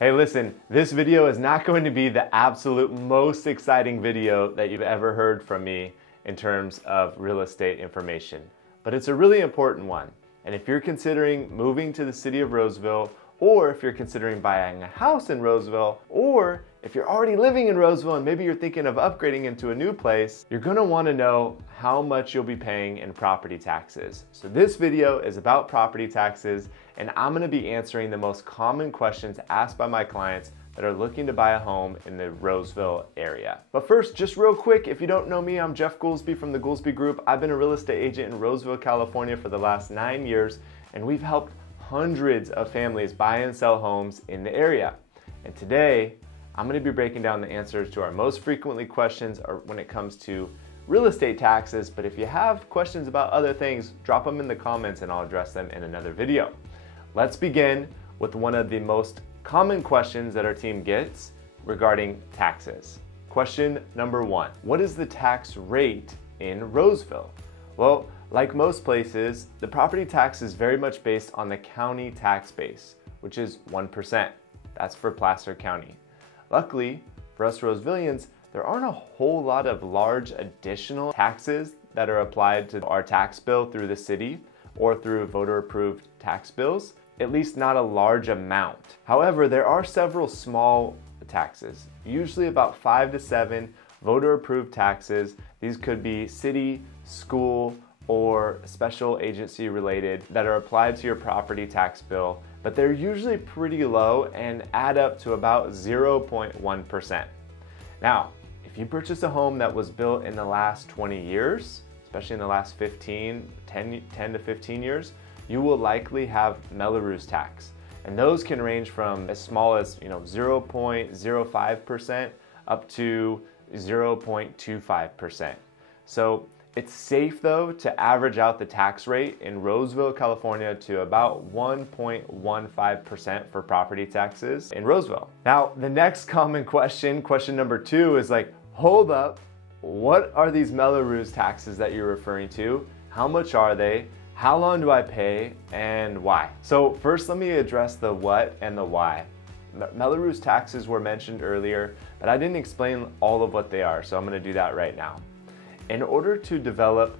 Hey, listen, this video is not going to be the absolute most exciting video that you've ever heard from me in terms of real estate information, but it's a really important one. And if you're considering moving to the city of Roseville, or if you're considering buying a house in Roseville, or if you're already living in Roseville and maybe you're thinking of upgrading into a new place, you're gonna wanna know how much you'll be paying in property taxes. So this video is about property taxes, and I'm gonna be answering the most common questions asked by my clients that are looking to buy a home in the Roseville area. But first, just real quick, if you don't know me, I'm Jeff Goolsby from the Goolsby Group. I've been a real estate agent in Roseville, California for the last 9 years, and we've helped hundreds of families buy and sell homes in the area. And today, I'm gonna be breaking down the answers to our most frequently questions when it comes to real estate taxes, but if you have questions about other things, drop them in the comments and I'll address them in another video. Let's begin with one of the most common questions that our team gets regarding taxes. Question number 1, what is the tax rate in Roseville? Well, like most places, the property tax is very much based on the county tax base, which is 1%. That's for Placer County. Luckily, for us Rosevillians, there aren't a whole lot of large additional taxes that are applied to our tax bill through the city or through voter-approved tax bills, at least not a large amount. However, there are several small taxes, usually about 5 to 7 voter-approved taxes. These could be city, school, or special agency related that are applied to your property tax bill, but they're usually pretty low and add up to about 0.1%. Now, if you purchase a home that was built in the last 20 years, especially in the last 10 to 15 years, you will likely have Melrose tax. And those can range from as small as 0.05% up to 0.25%. So it's safe though to average out the tax rate in Roseville, California to about 1.15% for property taxes in Roseville. Now, the next common question number 2 is like, hold up, what are these Melrose taxes that you're referring to? How much are they? How long do I pay and why? So first, let me address the what and the why. Melrose taxes were mentioned earlier, but I didn't explain all of what they are, so I'm gonna do that right now. In order to develop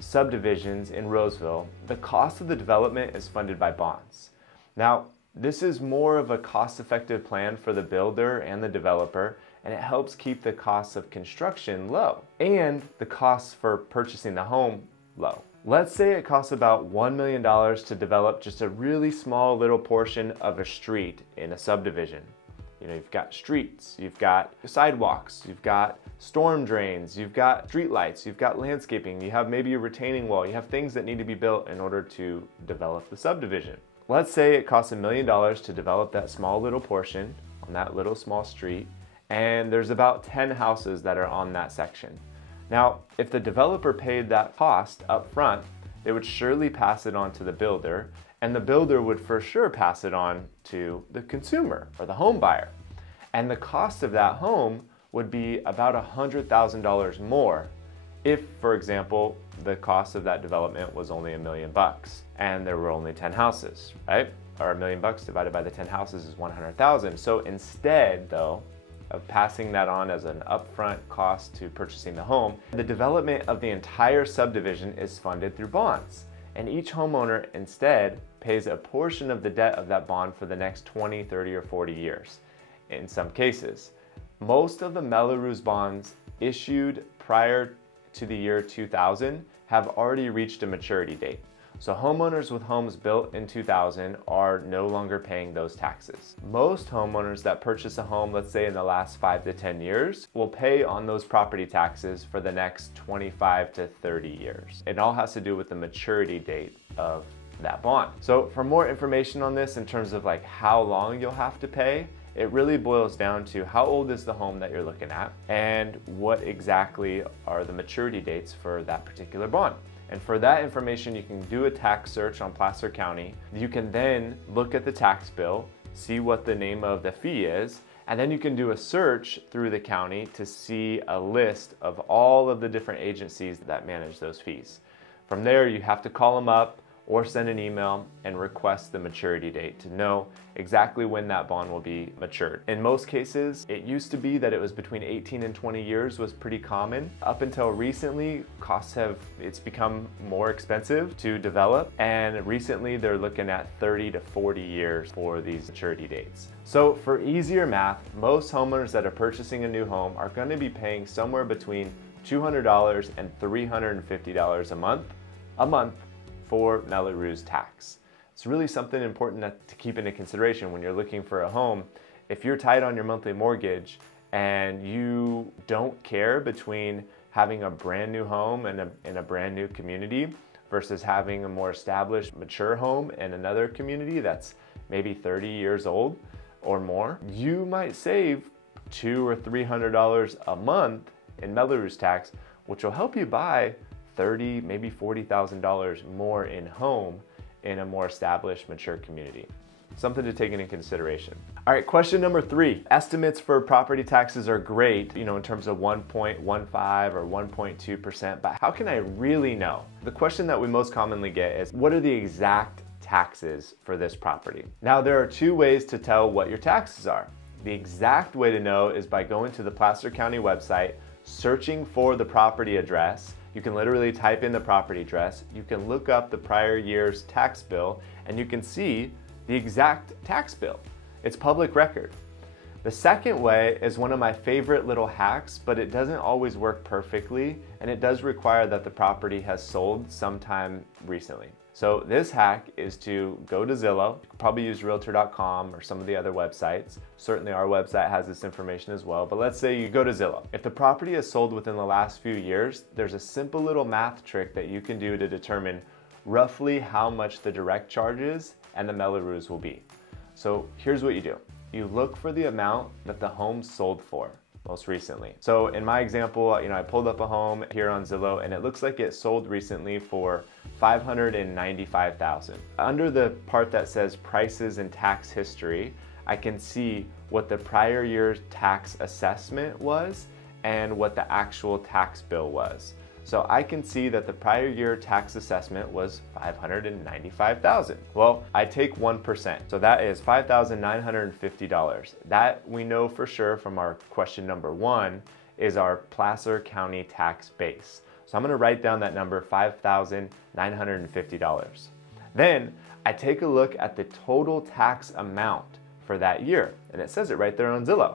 subdivisions in Roseville, the cost of the development is funded by bonds. Now, this is more of a cost-effective plan for the builder and the developer, and it helps keep the costs of construction low and the costs for purchasing the home low. Let's say it costs about $1 million to develop just a really small little portion of a street in a subdivision. You've got streets, you've got sidewalks, you've got storm drains, you've got street lights, you've got landscaping, you have maybe a retaining wall, you have things that need to be built in order to develop the subdivision. Let's say it costs $1 million to develop that small little portion on that little small street, and there's about 10 houses that are on that section. Now, if the developer paid that cost up front, they would surely pass it on to the builder, and the builder would for sure pass it on to the consumer or the home buyer. And the cost of that home would be about $100,000 more if, for example, the cost of that development was only $1 million and there were only 10 houses, right? Or $1 million divided by the 10 houses is 100,000. So instead, though, of passing that on as an upfront cost to purchasing the home, the development of the entire subdivision is funded through bonds. And each homeowner instead pays a portion of the debt of that bond for the next 20, 30, or 40 years in some cases. Most of the Melrose bonds issued prior to the year 2000 have already reached a maturity date. So homeowners with homes built in 2000 are no longer paying those taxes. Most homeowners that purchase a home, let's say in the last 5 to 10 years, will pay on those property taxes for the next 25 to 30 years. It all has to do with the maturity date of that bond. So for more information on this in terms of like how long you'll have to pay, it really boils down to how old is the home that you're looking at and what exactly are the maturity dates for that particular bond. And for that information, you can do a tax search on Placer County. You can then look at the tax bill, see what the name of the fee is, and then you can do a search through the county to see a list of all of the different agencies that manage those fees. From there, you have to call them up, or send an email and request the maturity date to know exactly when that bond will be matured. In most cases, it used to be that it was between 18 and 20 years was pretty common. Up until recently, it's become more expensive to develop, and recently they're looking at 30 to 40 years for these maturity dates. So for easier math, most homeowners that are purchasing a new home are going to be paying somewhere between $200 and $350 a month for Mello-Roos tax. It's really something important to keep into consideration when you're looking for a home. If you're tight on your monthly mortgage and you don't care between having a brand new home in a brand new community versus having a more established, mature home in another community that's maybe 30 years old or more, you might save $200 or $300 a month in Mello-Roos tax, which will help you buy $30,000, maybe $40,000 more in home in a more established, mature community. Something to take into consideration. All right, question number 3. Estimates for property taxes are great, in terms of 1.15 or 1.2%, but how can I really know? The question that we most commonly get is, what are the exact taxes for this property? Now, there are 2 ways to tell what your taxes are. The exact way to know is by going to the Placer County website, searching for the property address. You can literally type in the property address. You can look up the prior year's tax bill, and you can see the exact tax bill. It's public record. The second way is one of my favorite little hacks, but it doesn't always work perfectly, and it does require that the property has sold sometime recently. So this hack is to go to Zillow. You could probably use realtor.com or some of the other websites. Certainly our website has this information as well, but let's say you go to Zillow. If the property has sold within the last few years, there's a simple little math trick that you can do to determine roughly how much the direct charges and the Mello-Roos will be. So here's what you do. You look for the amount that the home sold for most recently. So in my example, I pulled up a home here on Zillow and it looks like it sold recently for $595,000. Under the part that says prices and tax history, I can see what the prior year's tax assessment was and what the actual tax bill was. So I can see that the prior year tax assessment was $595,000. Well, I take 1%, so that is $5,950. That we know for sure from our question number 1 is our Placer County tax base. So I'm gonna write down that number, $5,950. Then I take a look at the total tax amount for that year, and it says it right there on Zillow.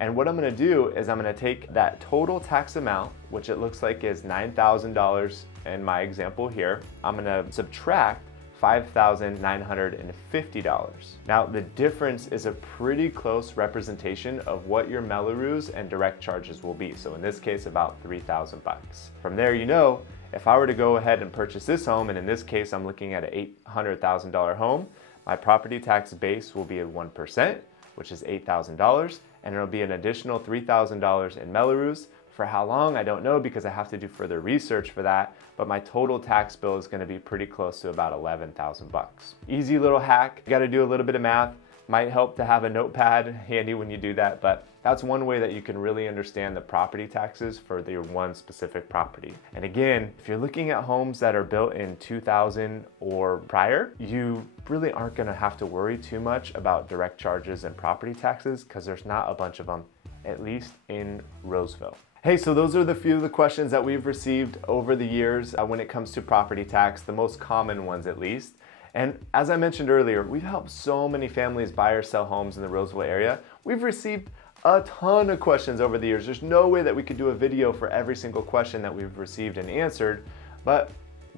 And what I'm gonna do is I'm gonna take that total tax amount, which it looks like is $9,000 in my example here. I'm gonna subtract $5,950. Now the difference is a pretty close representation of what your Mello-Roos and direct charges will be. So in this case, about 3,000 bucks. From there, if I were to go ahead and purchase this home, and in this case, I'm looking at an $800,000 home, my property tax base will be at 1%, which is $8,000, and it'll be an additional $3,000 in Mello-Roos. For how long, I don't know because I have to do further research for that, but my total tax bill is gonna be pretty close to about 11,000 bucks. Easy little hack, you gotta do a little bit of math. Might help to have a notepad handy when you do that, but that's one way that you can really understand the property taxes for your one specific property. And again, if you're looking at homes that are built in 2000 or prior, you really aren't gonna have to worry too much about direct charges and property taxes because there's not a bunch of them, at least in Roseville. Hey, so those are the few of the questions that we've received over the years when it comes to property tax, the most common ones at least. And as I mentioned earlier, we've helped so many families buy or sell homes in the Roseville area. We've received a ton of questions over the years. There's no way that we could do a video for every single question that we've received and answered, but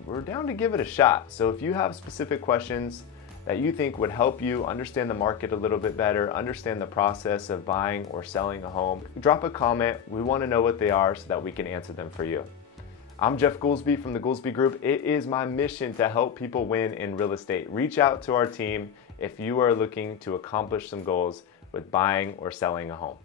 we're down to give it a shot. So if you have specific questions that you think would help you understand the market a little bit better, understand the process of buying or selling a home, drop a comment. We want to know what they are so that we can answer them for you. I'm Jeff Goolsby from the Goolsby Group. It is my mission to help people win in real estate. Reach out to our team if you are looking to accomplish some goals with buying or selling a home.